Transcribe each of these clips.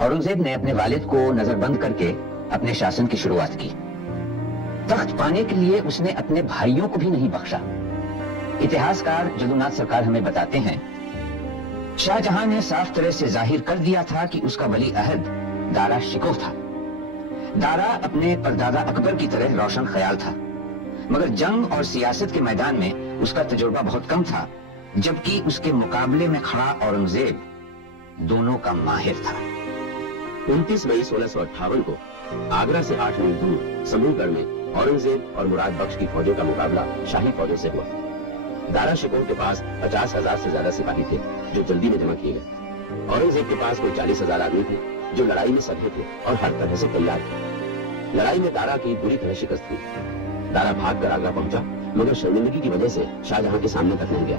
औरंगजेब ने अपने वालिद को नजरबंद करके अपने शासन की शुरुआत की। तख्त पाने के लिए उसने अपने भाइयों को भी नहीं बख्शा। इतिहासकार जदुनाथ सरकार हमें बताते हैं, शाहजहां ने साफ तरह से जाहिर कर दिया था कि उसका वली अहद दारा शिकोह था। दारा अपने परदादा अकबर की तरह रोशन ख्याल था, मगर जंग और सियासत के मैदान में उसका तजुर्बा बहुत कम था, जबकि उसके मुकाबले में खड़ा औरंगजेब दोनों का माहिर था। 29 मई 1658 को आगरा से 8 मील दूर समूहगढ़ में औरंगजेब और मुराद बख्श की फौजों का मुकाबला शाही फौजों से हुआ। दारा शिकोह के पास 50,000 से ज्यादा सिपाही थे जो जल्दी में जमा किए गए। औरंगजेब के पास कोई 40,000 आदमी थे जो लड़ाई में सधे थे और हर तरह से तैयार थे। लड़ाई में दारा की बुरी तरह शिकस्त हुई। दारा भाग कर आगरा पहुंचा, मगर शर्मिंदगी की वजह से शाहजहां के सामने तक नहीं गया,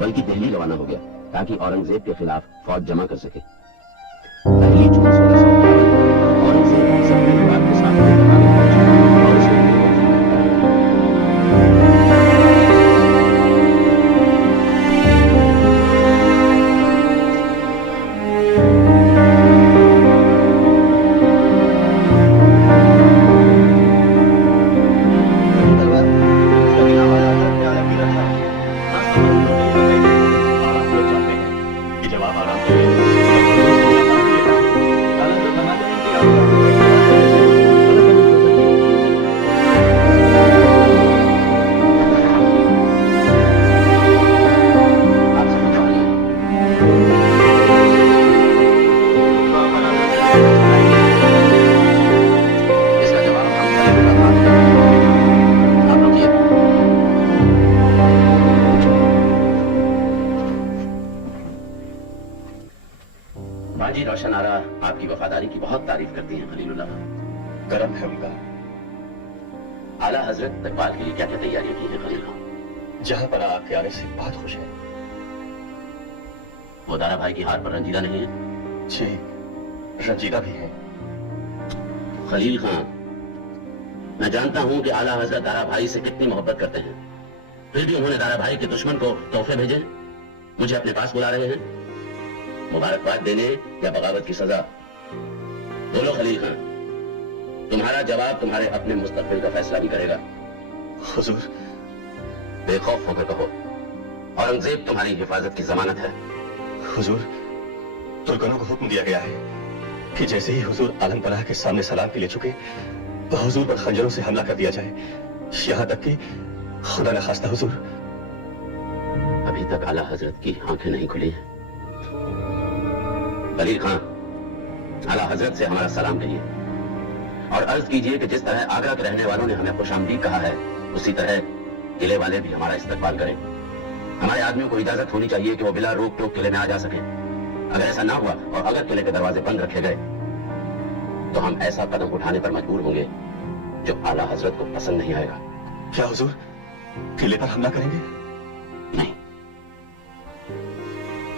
बल्कि दिल्ली रवाना हो गया ताकि औरंगजेब के खिलाफ फौज जमा कर सके। पहली जून 1658 को औरंगजेब सबके मुराद के साथ आगरा पहुंचा और उसने बाजी रोशन आरा आपकी वफादारी की बहुत तारीफ करती हैं खलीलुल्लाह। करम है उनका। आला हजरत इकबाल के लिए क्या क्या तैयारियां की हैं खलीलुल्लाह? जहां पर आपके आने से बहुत खुश है। वो दारा भाई की हार पर रंजीदा नहीं है? जी, रंजीदा भी है। खलील खां, मैं जानता हूं कि आला हजरत दारा भाई से कितनी मोहब्बत करते हैं, फिर भी उन्होंने दारा भाई के दुश्मन को तोहफे भेजे, मुझे अपने पास बुला रहे हैं। मुबारकबाद देने या बगावत की सजा? बोलो खलील खां, तुम्हारा जवाब तुम्हारे अपने मुस्तकबिल का फैसला भी करेगा। हुजूर, बेखौफ होकर कहो, औरंगजेब तुम्हारी हिफाजत की जमानत है। हुजूर, तुर्कनों को हुक्म दिया गया है कि जैसे ही हुजूर आलम पनाह के सामने सलाम के लिए चुके तो हुजूर पर खंजरों से हमला कर दिया जाए, यहां तक कि खुदा न खास्ता हुजूर। अभी तक आला हजरत की आंखें नहीं खुली हैं। खलील खां, आला हजरत से हमारा सलाम कहिए और अर्ज कीजिए कि जिस तरह आगरा के रहने वालों ने हमें खुशामदीद कहा है, उसी तरह किले वाले भी हमारा इस्तकबाल करें। हमारे आदमियों को इजाजत होनी चाहिए कि वो बिला रोक टोक किले में आ जा सके। अगर ऐसा ना हुआ और अगर किले के दरवाजे बंद रखे गए तो हम ऐसा कदम उठाने पर मजबूर होंगे जो आला हजरत को पसंद नहीं आएगा। क्या हुजूर किले पर हमला करेंगे? नहीं,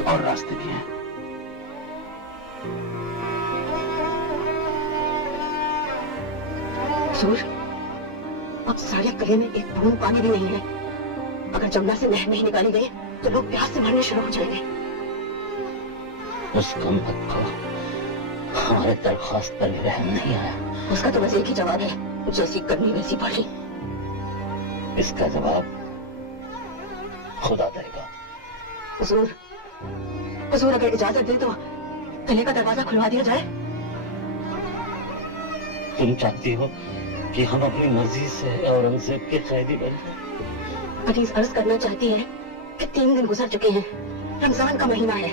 और रास्ते भी हैं। हुजूर, अब सारे किले में एक बूंद पानी भी नहीं है। अगर जमुना से नहर नहीं निकाली गई तो लोग प्यास से मरने शुरू हो जाएंगे। उस गमबद को हमारे दरख्वास्त पर रहम नहीं आया। उसका तो बस एक ही जवाब है, जैसी करनी वैसी पड़ी। इसका जवाब खुदा देगा। हुजूर, हुजूर अगर इजाजत दे तो किले का दरवाजा खुलवा दिया जाए। तुम चाहती हो कि हम अपनी मर्जी से औरंगजेब के कैदी बन जाएं? अजीज अर्ज करना चाहती है कि 3 दिन गुजर चुके हैं, रमजान का महीना है।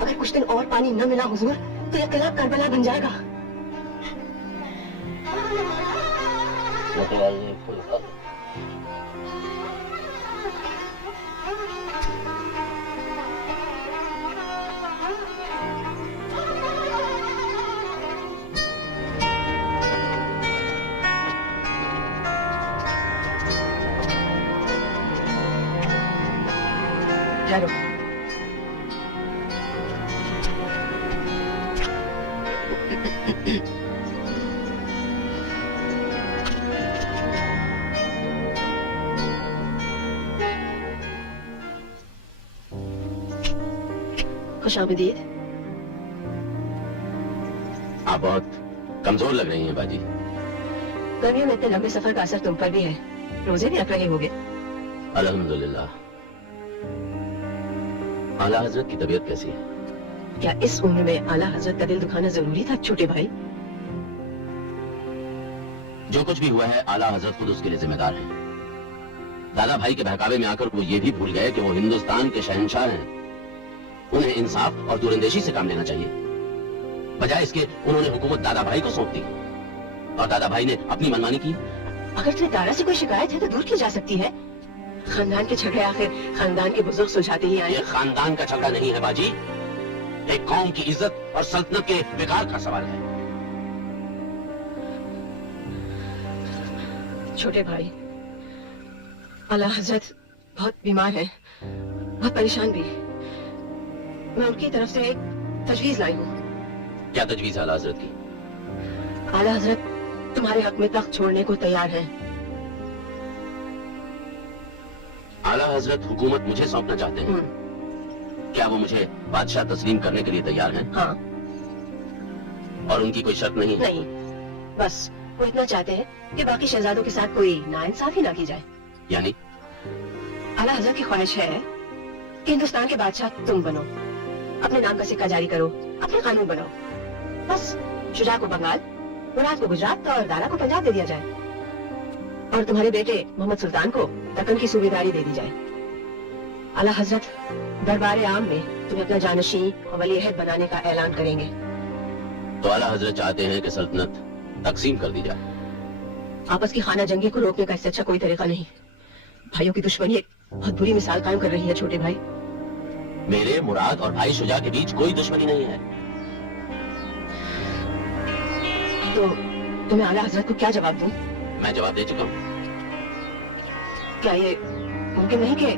अगर कुछ दिन और पानी न मिला हुजूर तो यह किला करबला बन जाएगा। ठहरो। खुशामदीद। आप बहुत कमजोर लग रही हैं बाजी। गर्मियों में इतने लंबे सफर का असर तुम पर भी है, रोजे भी रख रहे होगे। अल्हम्दुलिल्लाह। आला हजरत की तबीयत कैसी है? क्या इस उम्र में आला हजरत का दिल दुखाना जरूरी था छोटे भाई? जो कुछ भी हुआ है आला हजरत खुद उसके लिए जिम्मेदार हैं। दादा भाई के बहकावे में आकर वो ये भी भूल गए कि वो हिंदुस्तान के शहंशाह हैं। उन्हें इंसाफ और दूरंदेशी से काम लेना चाहिए। बजाय इसके उन्होंने हुकूमत दादा भाई को सौंप दी और दादा भाई ने अपनी मनमानी की। अगर तुम्हें दादा से कोई शिकायत है तो दूर की जा सकती है। खानदान के झगड़े आखिर खानदान के बुजुर्ग सुलझाते ही आए। ये खानदान का झगड़ा नहीं है बाजी, एक कौम की इज्जत और सल्तनत के विकार का सवाल है। छोटे भाई, आला हजरत बहुत बीमार है, बहुत परेशान भी। मैं उनकी तरफ से एक तजवीज लाई हूँ। क्या तजवीज है आला हजरत की? आला हजरत तुम्हारे हक में तख्त छोड़ने को तैयार हैं। आला हजरत हुकूमत मुझे सौंपना चाहते हैं। क्या वो मुझे बादशाह तस्लीम करने के लिए तैयार हैं? हाँ। और उनकी कोई शर्त नहीं? नहीं, बस वो इतना चाहते हैं कि बाकी शहजादों के साथ कोई नाइंसाफी ना की जाए। यानी आला हजरत की ख्वाहिश है कि हिंदुस्तान के बादशाह तुम बनो, अपने नाम का सिक्का जारी करो, अपने कानून बनाओ। बस शुजा को बंगाल, मुराद को गुजरात और दारा को पंजाब दे दिया जाए और तुम्हारे बेटे मोहम्मद सुल्तान को दक्कन की सूबेदारी दे दी जाए। आला हजरत दरबार आम में तुम्हें अपना जानशी और वली अहद बनाने का ऐलान करेंगे। तो आला हजरत चाहते हैं कि सल्तनत तकसीम कर दी जाए। आपस की खाना जंगी को रोकने का इससे अच्छा कोई तरीका नहीं। भाइयों की दुश्मनी एक बहुत बुरी मिसाल कायम कर रही है छोटे भाई। मेरे मुराद और भाई शुजा के बीच कोई दुश्मनी नहीं है। तो तुम्हें आला हजरत को क्या जवाब दूं? मैं जवाब दे चुका हूँ। क्या ये मुमकिन नहीं कि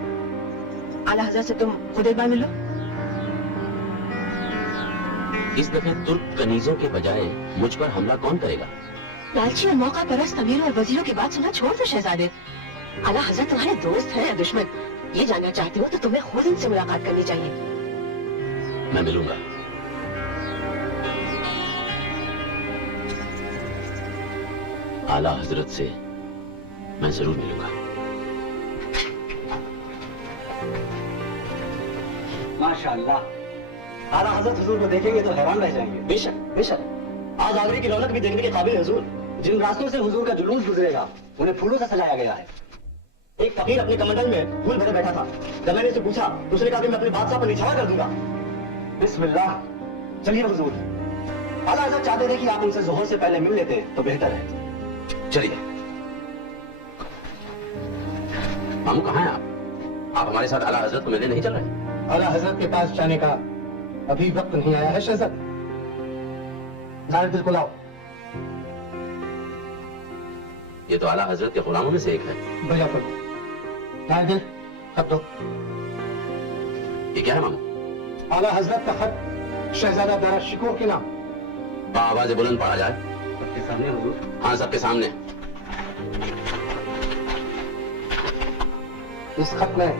आला हजरत से तुम खुद एक बार मिलो? इस दफे तुर्क कनीजों के बजाय मुझ पर हमला कौन करेगा? लालची और मौका परस्त अमीरों और वजीरों की बात सुनना छोड़ दो शहजादे। आला हजरत तुम्हारे दोस्त हैं या दुश्मन, ये जानना चाहते हो तो तुम्हें खुद इनसे मुलाकात करनी चाहिए। मैं मिलूंगा। आला हजरत से मैं जरूर मिलूंगा। माशाअल्लाह, आला हजरत हुजूर को देखेंगे तो हैरान रह जाएंगे। बेशक बेशक, आज आगरे की रौनक भी देखने के काबिल है हुजूर। जिन रास्तों से हुजूर का जुलूस गुजरेगा उन्हें फूलों से सजाया गया है। एक फकीर अपने कमंडल में फूल भरे बैठा था। जब मैंने उसे पूछा तो उसने कहा कि मैं अपने बादशाह पर निछावर कर दूंगा। बिस्मिल्लाह, चलिए हुजूर। आला हजरत चाहते थे कि आप उनसे जोहर से पहले मिल लेते तो बेहतर है। चलिए। मामू कहाँ हैं आप? आप हमारे साथ आला हजरत को मिलने नहीं चल रहे? आला हजरत के पास जाने का अभी वक्त नहीं आया है शहजाद। जाने दिल को लाओ। ये तो आला हजरत के गुलामों में से एक है। भैया पर जाने दिल, खत दो। ये क्या है मामू? आला हजरत का खत शहजादा दारा शिकोह के नाम। आवाज़ बुलंद पढ़ा जाए। सबके सामने हुजूर। हाँ, सबके सामने। इस खत में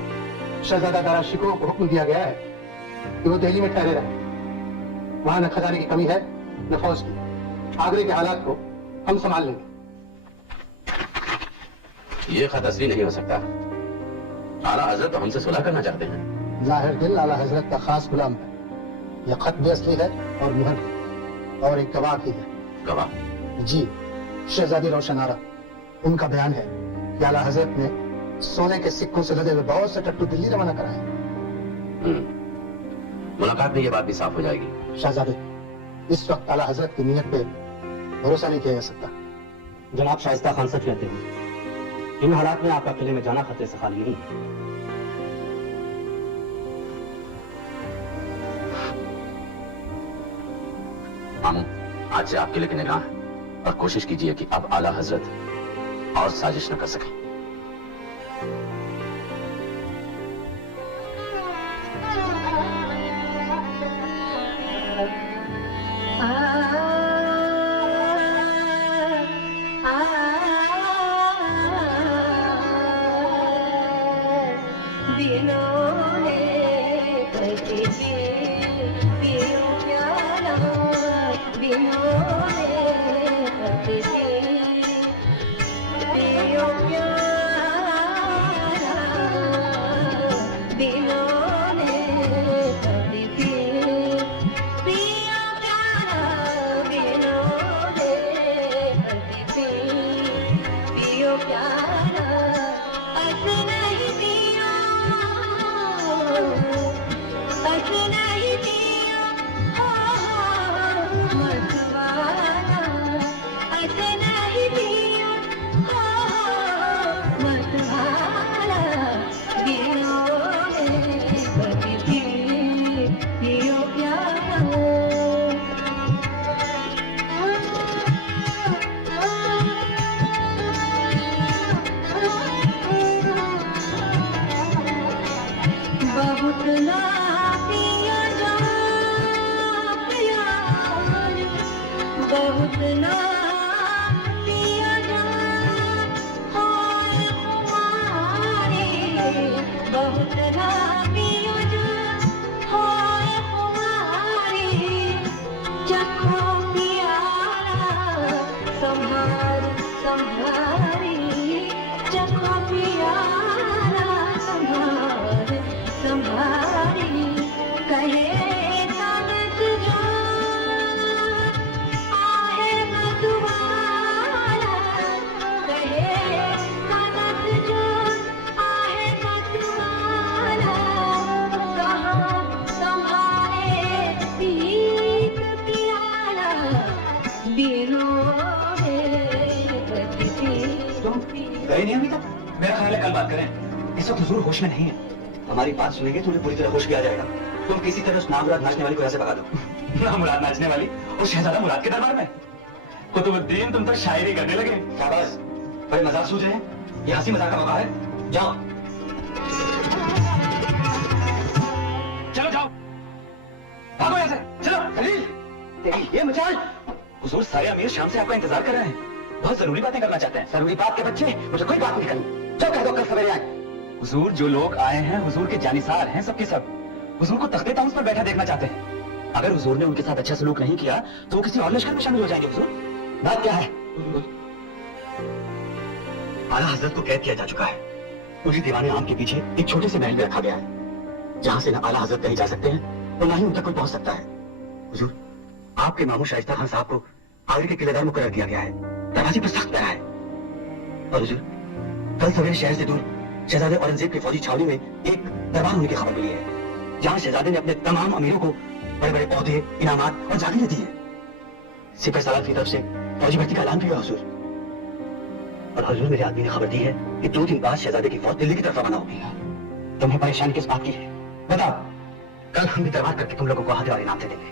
शहजादा दारा शिकोह को हुक्म दिया गया है कि वो दिल्ली में ठहरे रहे। वहां न खजाने की कमी है न फौज की। आगरे के हालात को हम संभाल लेंगे। ये खत असली नहीं हो सकता। आला हजरत तो हमसे सुलह करना चाहते हैं। जाहिर दिल आला हजरत का खास गुलाम है। यह खत भी असली है और मुहर है और एक गवाह भी है। गवाह? जी, शहजादी रोशन आरा। उनका बयान है कि आला हजरत ने सोने के सिक्कों से लदे हुए बहुत से टट्टू दिल्ली रवाना कराए। मुलाकात में ये बात भी साफ हो जाएगी। शहजादे, इस वक्त आला हजरत की नीयत पे भरोसा नहीं किया जा सकता। जनाब शाइस्ता खान सच कहते हैं, इन हालात में आपका किले में जाना खतरे से खाली नहीं है। मामू, आज से आपके लिए निगाह है और कोशिश कीजिए कि अब आला हजरत और साजिश न कर सके। बहुत ना पिया जा पिया, बहुत ना पिया जा हाय हमारे, बहुत ना पिया जा हाय हमारे, चखो प्यारा संभार संभारी, चखो प्यारा संभार संभारी, कहे ताकत जो आहे मतवाला, कहे ताकत जो आहे मतवाला, कहाँ संभाले पीत प्याला, बिरोड़े प्रतिपी। तुम गए नहीं अभी तक? मेरा ख्याल है कल बात करें। इस वक्त हुजूर होश में नहीं है। हमारी बात सुनेंगे तो उन्हें पूरी तरह होश भी आ जाएगा। तुम किसी तरह उस नामुराद नाचने वाली को यहाँ से भगा दो। नामुराद नाचने वाली और शहजादा मुराद के दरबार में? कुतुबुद्दीन, तुम तो शायरी करने लगे। शाबाश, बड़े मजाक सूझ रहे हैं। ये हंसी मजाक का मौका है। जाओ चलो जाओ, भागो यहाँ से, चलो। खलील, तेरी ये मचाल। हुजूर सारे अमीर शाम से आपका इंतजार कर रहे हैं। बहुत जरूरी बातें करना चाहते हैं। जरूरी बात के बच्चे, मुझे कोई बात नहीं करनी। जो कह दो कल सवेरे आए। हुजूर जो लोग आए हैं हुजूर के जानिसार हैं सबके सब। हुजूर को तख्ते ताउस पर बैठा देखना चाहते हैं। अगर हुजूर ने उनके साथ अच्छा सलूक नहीं किया तो वो किसी और लश्कर में शामिल हो जाएंगे। हुजूर बात क्या है? आला हजरत को कैद किया जा चुका है। उन्हें दीवाने आम के पीछे एक छोटे से महल में रखा गया है, जहां से न आला हजरत कहीं जा सकते हैं और न ही उन तक कोई पहुंच सकता है। हुजूर आपके मामू शाइस्ता खान साहब को आगरे के किलेदार मुकर्रर किया गया है। दरवाजे पर सख्त पहरा है। और हुजूर कल सवेरे शहर से दूर शहजादे औरंगजेब की फौजी छावनी में एक दरबार होने की खबर मिली है, जहां शहजादे ने अपने तमाम अमीरों को बड़े बड़े पौधे, इनामात और जागीरें दी हैं। सिपह सलार की तरफ से फौजी भर्ती का ऐलान भी हुआ हुजूर। और हुजूर मेरे आदमी ने खबर दी है कि 2 दिन बाद शहजादे की फौज दिल्ली की तरफ रवाना होगी। तुम्हें परेशानी किस बात की है बताओ? कल हम भी दरबार करके तुम लोगों को आधे और इनाम दे देंगे।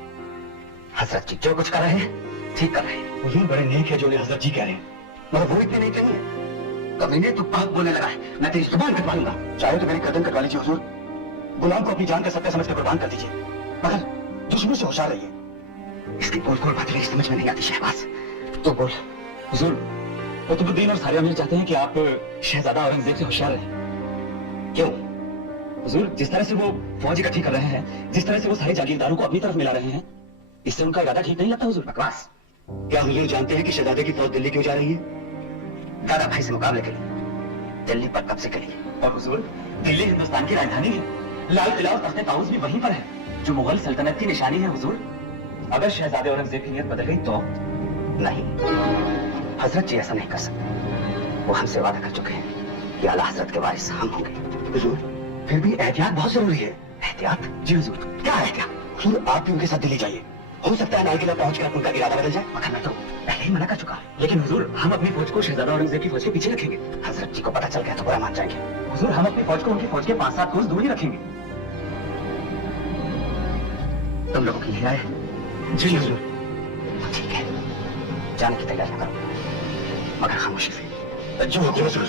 हजरत जी जो कुछ कर रहे हैं ठीक कर रहे हैं। हुजूर बड़े नेक है जो उन्हें हजरत जी कह रहे हैं, मगर वो इतने नहीं चाहिए। कमीने तो बहुत बोलने लगा है, मैं तेरी जुबान कटवा लूंगा। चाहे तो मेरी गर्दन कटवा लीजिए हुजूर। गुलाम को अपनी जान का सत्य समझ कर कुर्बान कर दीजिए, मगर दुश्मनों से होशियार रहिए। इसकी बोल बोल बातें मेरी समझ में नहीं आती शहबाज। तो बोल। हुजूर कुतुबुद्दीन और सारे अमीर चाहते हैं कि आप शहजादा औरंगजेब से होशियार रहें। क्यों? हुजूर जिस तरह से वो फौज इकट्ठी कर रहे हैं, जिस तरह से वो सारे जागीरदारों को अपनी तरफ मिला रहे हैं, इससे उनका इरादा ठीक नहीं लगता हुजूर। बकवास। क्या हम ये जानते हैं कि शहजादे की फौज दिल्ली क्यों जा रही है? दादा भाई से मुकाबले के लिए, दिल्ली पर कब्जे के लिए। और हुजूर दिल्ली हिंदुस्तान की राजधानी है। लाल किला और तख्ते ताउस भी वहीं पर है, जो मुगल सल्तनत की निशानी है हुजूर। अगर शहजादे औरंगजेब की नियत बदल गई तो? नहीं, हजरत जी ऐसा नहीं कर सकते। वो हमसे वादा कर चुके हैं कि आला हजरत के वारिस हम होंगे। हुजूर फिर भी एहतियात बहुत जरूरी है। एहतियात? जी हुजूर। क्या एहतियात? हुजूर आप भी उनके साथ दिल्ली जाइए। हो सकता है लाल किला पहुंचकर उनका इरादा बदल जाए। मगर मैं तो पहले ही मना कर चुका। लेकिन हुजूर हम अपनी फौज को शहजादा औरंगजेब की फौज के पीछे रखेंगे। हजरत जी को पता चल गया तो बुरा मान जाएंगे। हुजूर हम अपनी फौज को उनकी फौज के 5-7 कोस दूर ही रखेंगे। तुम लोगों की आए? जी हुजूर। ठीक है, जाने की तैयारी करो, मगर खामोशी से। जो हुक्म हुजूर।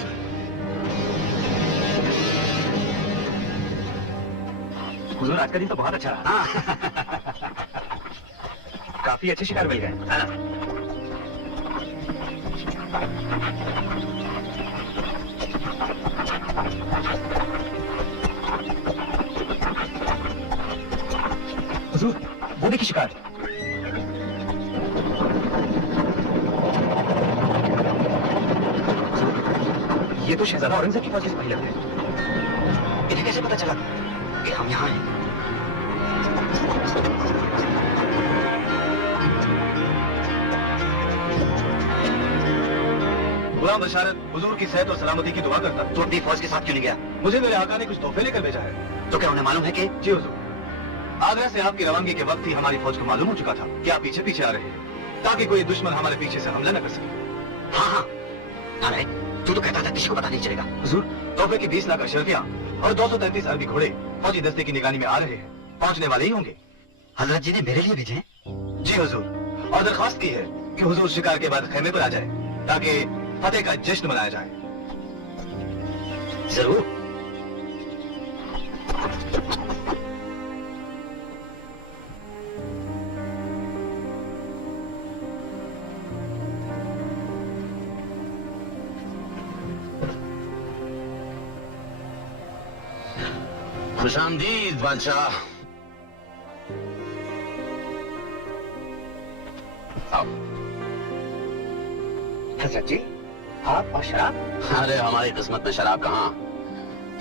हुजूर आज का दिन तो बहुत अच्छा रहा। काफी अच्छे शिकार मिल गए। हुजूर वो देखिए शिकार। ये तो शहजादा औरंगजेब की फौज के सिपाही लग रहे हैं। इन्हें कैसे पता चला कि हम यहाँ हैं? गुलाम बशारत हुजूर की सेहत और सलामती की दुआ करता है। तो अपनी फौज के साथ क्यों नहीं गया? मुझे मेरे आका ने कुछ तोहफे लेकर भेजा है। तो क्या उन्हें मालूम है कि जी हुजूर, आगरा से आपकी रवानगी के वक्त ही हमारी फौज को मालूम हो चुका था कि आप पीछे पीछे आ रहे हैं, ताकि कोई दुश्मन हमारे पीछे से हमला न कर सके। हाँ हाँ नारायण, तू तो कहता था किसी को पता नहीं चलेगा। हुजूर, तोहफे की 20 लाख अशरफियां और 233 अरबी घोड़े फौजी दस्ते की निगरानी में आ रहे हैं, पहुंचने वाले ही होंगे। हजरत जी ने मेरे लिए भेजे हैं? जी हुजूर, और दरख्वास्त की है कि हुजूर शिकार के बाद खेमे पर आ जाए, ताकि फतेह का जश्न मनाया जाए। जरूर। खुशामदीद बादशाह। आओ। हजरत जी, आप और शराब? अरे हमारी किस्मत में शराब कहाँ,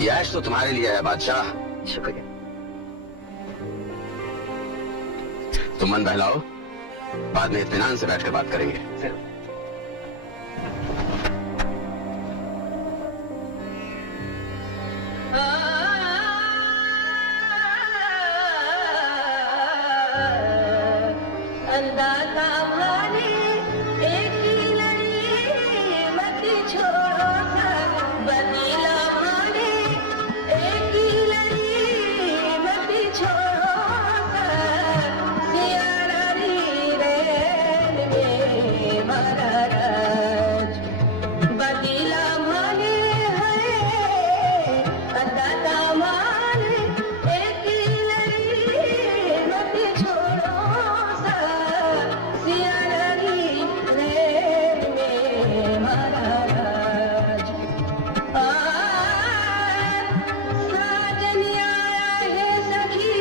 ये ऐश तो तुम्हारे लिए है बादशाह। शुक्रिया। तुम मन बहलाओ, बाद में इत्मीनान से बैठकर बात करेंगे। जरूर। अंदाजा माने एक ही लड़ी मत छोड़ो सा, बदीला माने एक ही लड़ी मत छोड़ो सा, सियारी रैन में मारा राज, बदीला माने है अंदाजा माने एक ही लड़ी मत छोड़ो सा, सियारी रैन में मारा राज। साजन आया है सखी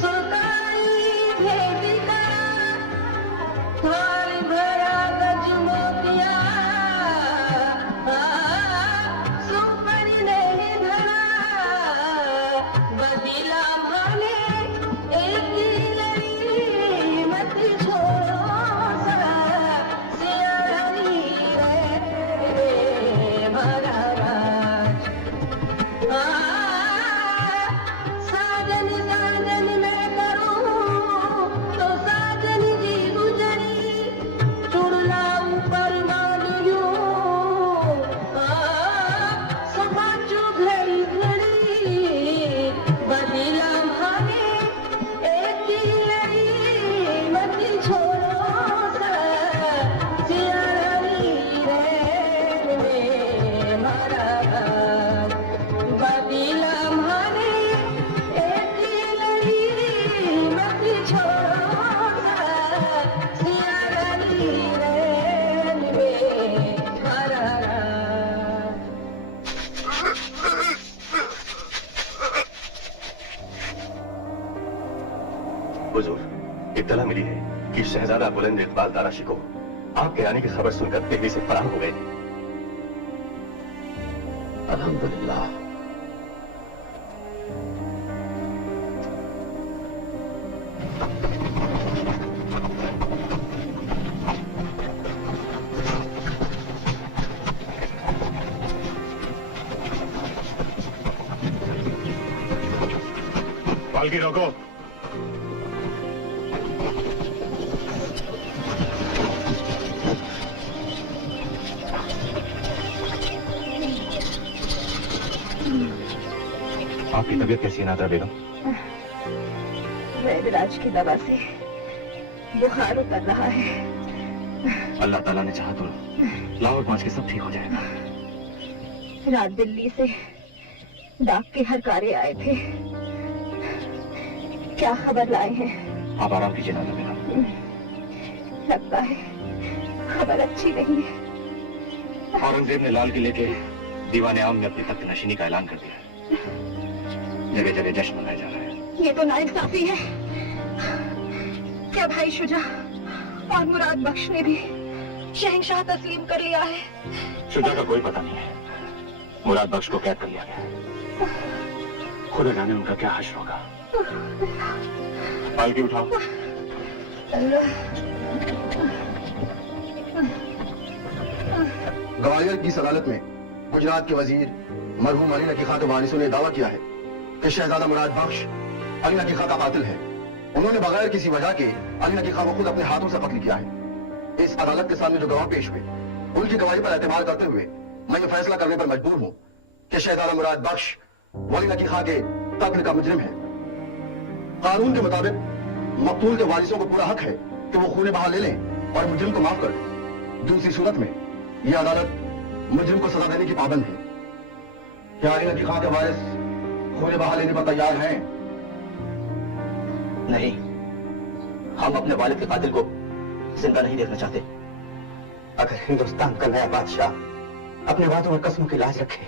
सुकाई भेद का, थाल भरा गज मोतिया सुपर नहीं धरा, बदीला माने एक ही लड़ी मत छोड़ो सा, सियारी रे भरा राज। साजन साजन मैं करूं तो साजन जी गुजरी, चुड़लाऊं पर मांडूं समाचू घड़ी घड़ी, बदीला माने एक ही लड़ी मत छोड़ो सा, सियारी रैन में मारा राज, बदीला माने एक ही लड़ी मत छोड़ो सा, सियारी रैन में मारा राज। हुजूर, इत्तला मिली है कि शहजादा बुलंद इकबाल दारा शिको आपके आने की खबर सुनकर दिल्ली से फरार हो गए। अल्हम्दुलिल्लाह। पालकी रोको। आपकी तबीयत कैसी है नादरा बेगम? वैदराज की दवा से बुखार उतर रहा है। अल्लाह ताला ने चाहा तो लाहौर पहुंच के सब ठीक हो जाएगा। रात दिल्ली से डाक के हरकारे आए थे, क्या खबर लाए हैं? आप आराम कीजिए नादरा बेगम। लगता है खबर अच्छी नहीं है। औरंगजेब ने लाल किले के दीवाने आम में अपनी तख्त नशीनी का ऐलान कर दिया। जगह जगह जश्न मनाया जा रहा है। ये तो नाइंसाफी है। क्या भाई शुजा और मुराद बख्श ने भी शहंशाह तस्लीम कर लिया है। शुजा का कोई पता नहीं है। मुराद बख्श को कैद कर लिया गया है। खुदा जाने उनका क्या हश्र होगा। पालकी उठाओ। ग्वालियर की इस अदालत में गुजरात के वजीर मरहूम अली नकी खां के वारिसों ने दावा किया है कि शहजादा मुराद बख्श अली नकी खां का कातिल है। उन्होंने बगैर किसी वजह के अली नकी खां को खुद अपने हाथों से कत्ल किया है। इस अदालत के सामने जो गवाह पेश हुए उनकी गवाही पर एतबार करते हुए मैं ये फैसला करने पर मजबूर हूँ कि शहजादा मुराद बख्श अली नकी खां के कत्ल का मुजरिम है। कानून के मुताबिक मकतूल के वारिसों को पूरा हक है कि वो खून बहा ले लें और मुजरिम को माफ कर दें। दूसरी सूरत में यह अदालत मुजरिम को सजा देने की पाबंद है। क्या अली नकी खां के वारिस खून बहा लेने पर तैयार हैं? नहीं, हम अपने वालिद के कातिल को जिंदा नहीं देखना चाहते। अगर हिंदुस्तान का नया बादशाह अपने वादों और कसमों की लाज रखे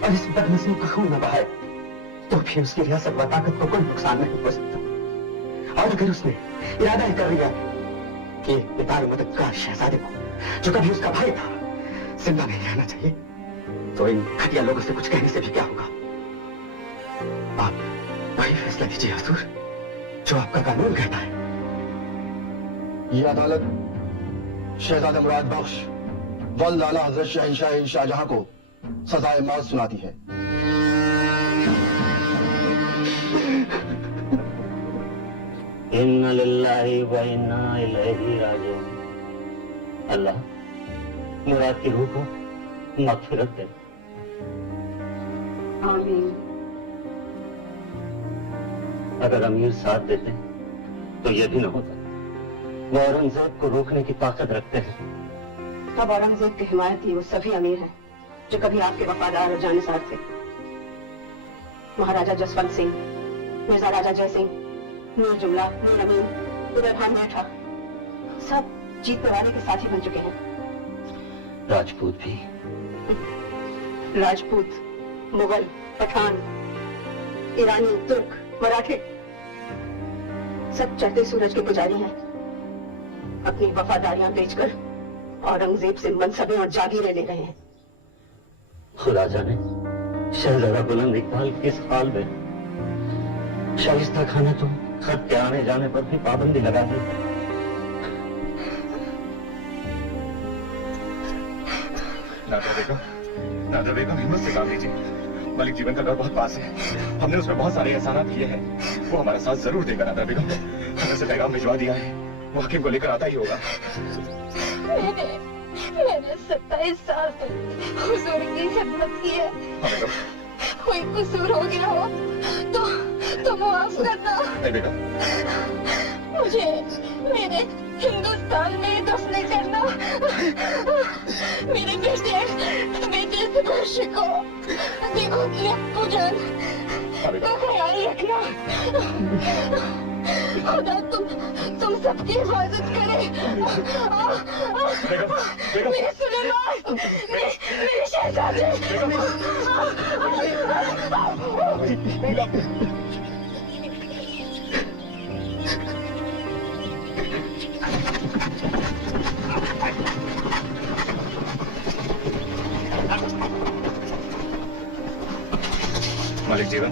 और इस बदनसीब का खून न बहाए तो फिर उसकी रियासत व ताकत को कोई नुकसान नहीं हो सकता। और अगर उसने इरादा ही कर लिया कि पिता मददगार शहजादे को जो कभी उसका भाई था जिंदा नहीं रहना चाहिए, तो इन घटिया लोगों से कुछ कहने से भी क्या होगा। आप वही फैसला कीजिए हजूर जो आपका कानून कहता है। यह अदालत शहजादा मुराद बख्श वल्द आला हजरत शहंशाह शाहजहां को सजाए मौत सुनाती है। इन्ना लिल्लाहि व इन्ना इलैहि राजिऊन। अल्लाह मुराद की रूह को मग़फ़िरत दे। आमीन। अगर अमीर साथ देते तो यह भी न होता। वो औरंगजेब को रोकने की ताकत रखते हैं। अब औरंगजेब के हिमायती वो सभी अमीर हैं जो कभी आपके वफादार और जानिसार थे। महाराजा जसवंत सिंह, मिर्जा राजा जय सिंह, नूर जुमला, नूर अमीन, उदय खान बैठा, सब जीतने वाले के साथी बन चुके हैं। राजपूत भी। राजपूत, मुगल, पठान, ईरानी, तुर्क, मराठे, सब चढ़ते सूरज के पुजारी हैं। अपनी वफादारियां बेचकर औरंगजेब से मनसबें और जागीरें ले रहे हैं। खुदा जाने शहजादा बुलंद इकबाल किस हाल में। शाइस्ता खान तो खत के आने जाने पर भी पाबंदी लगा दी। नादरा बेगम हिम्मत से काम लीजिए। मलिक जीवन का घर बहुत पास है। हमने उसमें बहुत सारे एहसानात किए हैं। वो हमारा साथ जरूर देगा। नादरा बेगम हमने से पैगाम भिजवा दिया है। वो हकीम को लेकर आता ही होगा। मैंने 27 साल तक हुजूर की खिदमत की है। कोई कसूर हो गया हो तो माफ करना। मुझे मेरे हिंदुस्तान में दफन करना। मेरे बेटे से खुशी को देखो पूजन का ख्याल रखना। खुदा तुम सबकी हिफाजत करे। मेरे सुलेमान, मेरे शहजादे। मालिक जीवन,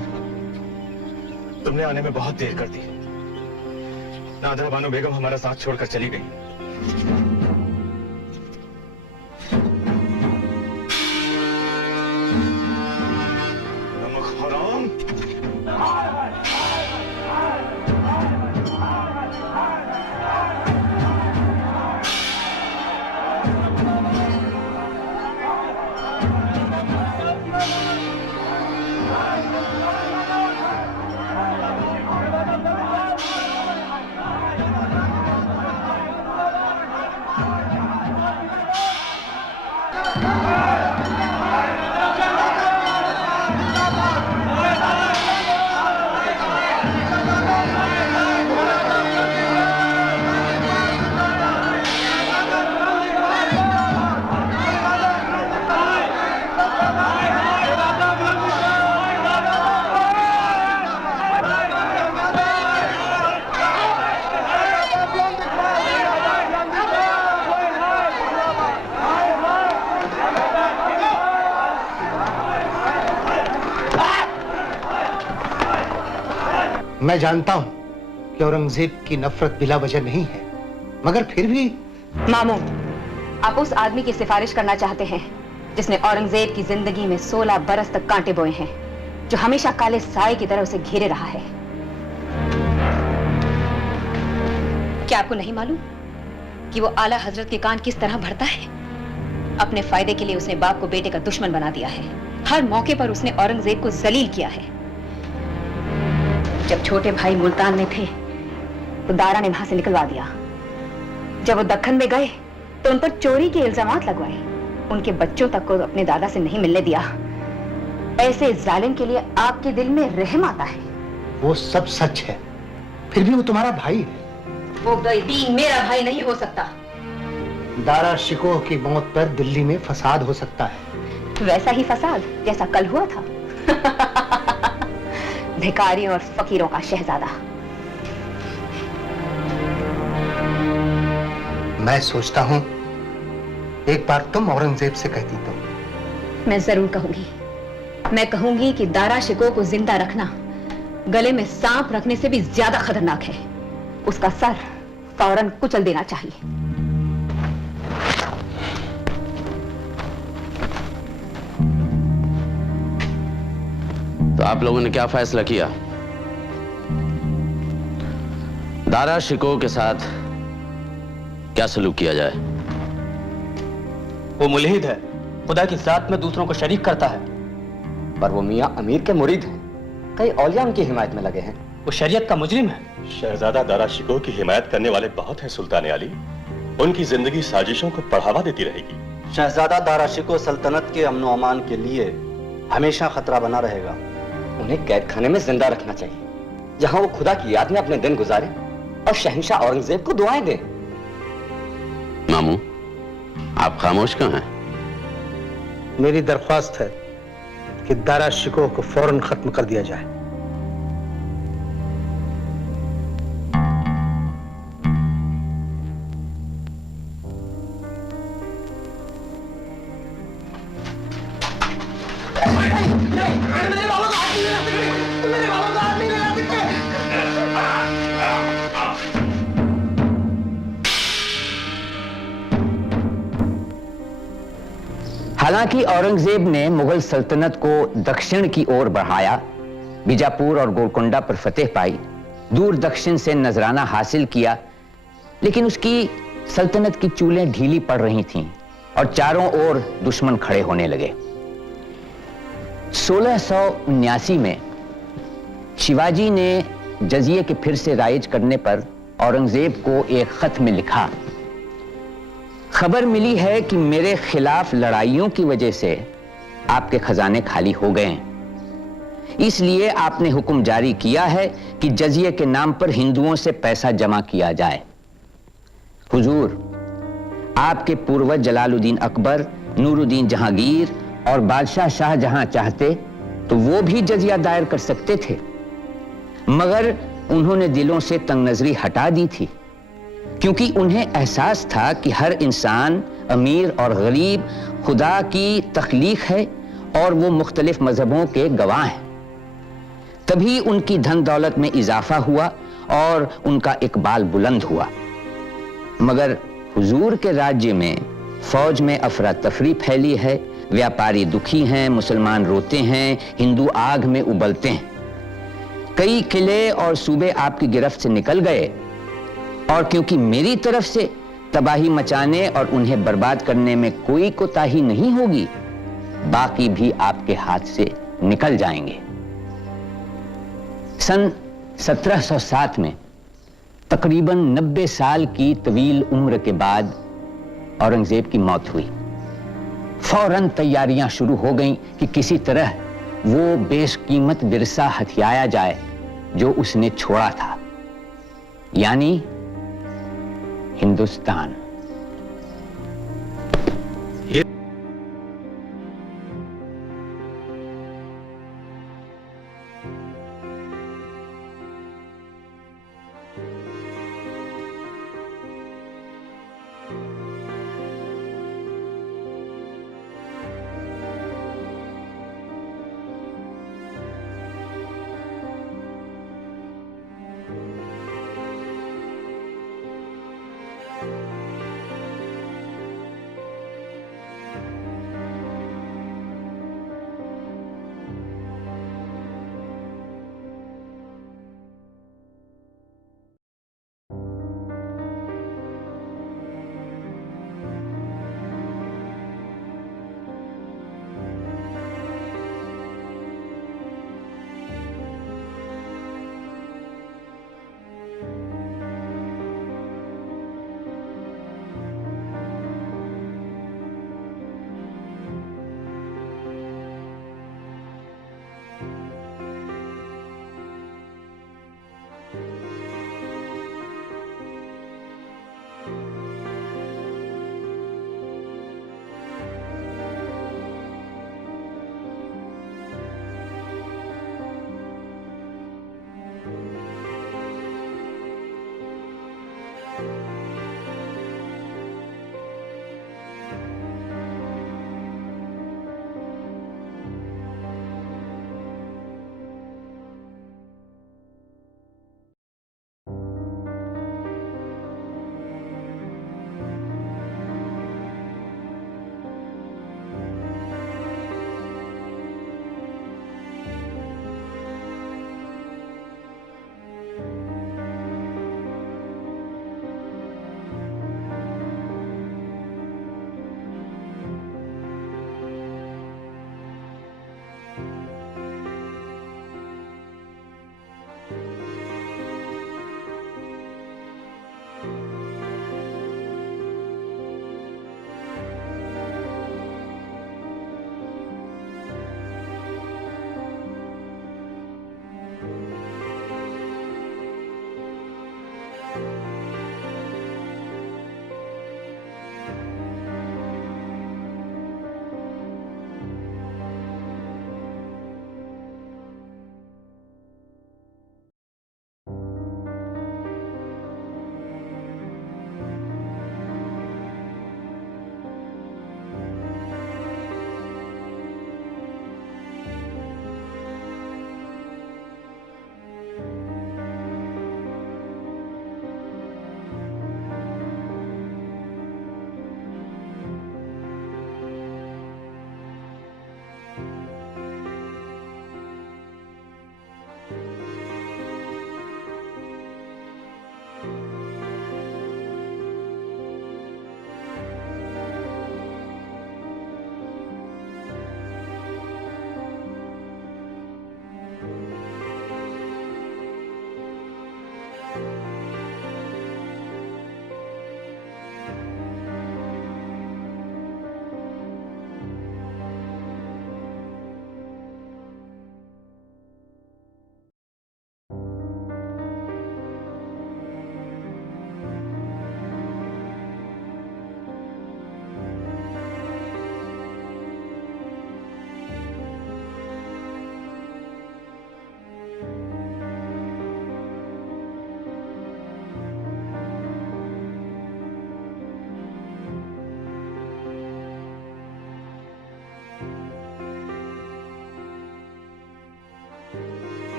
तुमने आने में बहुत देर कर दी। नादरा बानो बेगम हमारा साथ छोड़कर चली गई। नमक हराम। मैं जानता हूं कि औरंगजेब की नफरत बिला वजह नहीं है, मगर फिर भी मामू, आप उस आदमी की सिफारिश करना चाहते हैं जिसने औरंगजेब की जिंदगी में 16 बरस तक कांटे बोए हैं, जो हमेशा काले साए की तरह उसे घेरे रहा है। क्या आपको नहीं मालूम कि वो आला हजरत के कान किस तरह भरता है? अपने फायदे के लिए उसने बाप को बेटे का दुश्मन बना दिया है। हर मौके पर उसने औरंगजेब को जलील किया है। जब छोटे भाई मुल्तान में थे तो दारा ने वहां से निकलवा दिया। जब वो दक्खन में गए तो उन पर चोरी के इल्जामात लगवाए। उनके बच्चों तक को अपने दादा से नहीं मिलने दिया। ऐसे जालिम के लिए आपके दिल में रहम आता है? वो सब सच है, फिर भी वो तुम्हारा भाई है। वो बेदीन मेरा भाई नहीं हो सकता। दारा शिकोह की मौत पर दिल्ली में फसाद हो सकता है। वैसा ही फसाद जैसा कल हुआ था। भिखारियों और फकीरों का शहजादा। मैं सोचता हूं एक बार तुम औरंगजेब से कहती तो। मैं जरूर कहूंगी। मैं कहूंगी कि दारा शिकोह को जिंदा रखना गले में सांप रखने से भी ज्यादा खतरनाक है। उसका सर फौरन कुचल देना चाहिए। तो आप लोगों ने क्या फैसला किया? दारा शिकोह के साथ क्या सलूक किया जाए? वो मुल्हिद है, खुदा की जात में दूसरों को शरीक करता है। पर वो मियां अमीर के मुरीद हैं, कई औलिया उनकी हिमायत में लगे हैं। वो शरीयत का मुजरिम है। शहजादा दारा शिकोह की हिमायत करने वाले बहुत हैं सुल्तान अली। उनकी जिंदगी साजिशों को बढ़ावा देती रहेगी। शहजादा दारा शिकोह सल्तनत के अमन व अमान के लिए हमेशा खतरा बना रहेगा। उन्हें कैद खाने में जिंदा रखना चाहिए, जहां वो खुदा की याद में अपने दिन गुजारे और शहंशाह औरंगजेब को दुआएं दें। मामू, आप खामोश क्यों हैं? मेरी दरख्वास्त है कि दारा शिकोह को फौरन खत्म कर दिया जाए। हालांकि औरंगजेब ने मुगल सल्तनत को दक्षिण की ओर बढ़ाया, बीजापुर और गोलकोंडा पर फतेह पाई, दूर दक्षिण से नजराना हासिल किया, लेकिन उसकी सल्तनत की चूलें ढीली पड़ रही थीं और चारों ओर दुश्मन खड़े होने लगे। 1679 में शिवाजी ने जजिये के फिर से राइज करने पर औरंगजेब को एक खत में लिखा, खबर मिली है कि मेरे खिलाफ लड़ाइयों की वजह से आपके खजाने खाली हो गए हैं, इसलिए आपने हुक्म जारी किया है कि जजिये के नाम पर हिंदुओं से पैसा जमा किया जाए। हुजूर, आपके पूर्वज जलालुद्दीन अकबर, नूरुद्दीन जहांगीर और बादशाह शाहजहां चाहते तो वो भी जजिया दायर कर सकते थे, मगर उन्होंने दिलों से तंगनजरी हटा दी थी, क्योंकि उन्हें एहसास था कि हर इंसान, अमीर और गरीब, खुदा की तख्लीक है और वो मुख्तलिफ मजहबों के गवाह हैं। तभी उनकी धन दौलत में इजाफा हुआ और उनका इकबाल बुलंद हुआ। मगर हुजूर के राज्य में फौज में अफरा तफरी फैली है, व्यापारी दुखी हैं, मुसलमान रोते हैं, हिंदू आग में उबलते हैं। कई किले और सूबे आपकी गिरफ्त से निकल गए और क्योंकि मेरी तरफ से तबाही मचाने और उन्हें बर्बाद करने में कोई कोताही नहीं होगी, बाकी भी आपके हाथ से निकल जाएंगे। सन 1707 में तकरीबन 90 साल की तवील उम्र के बाद औरंगजेब की मौत हुई। फौरन तैयारियां शुरू हो गईं कि किसी तरह वो बेशकीमत विरसा हथियाया जाए जो उसने छोड़ा था, यानी हिंदुस्तान।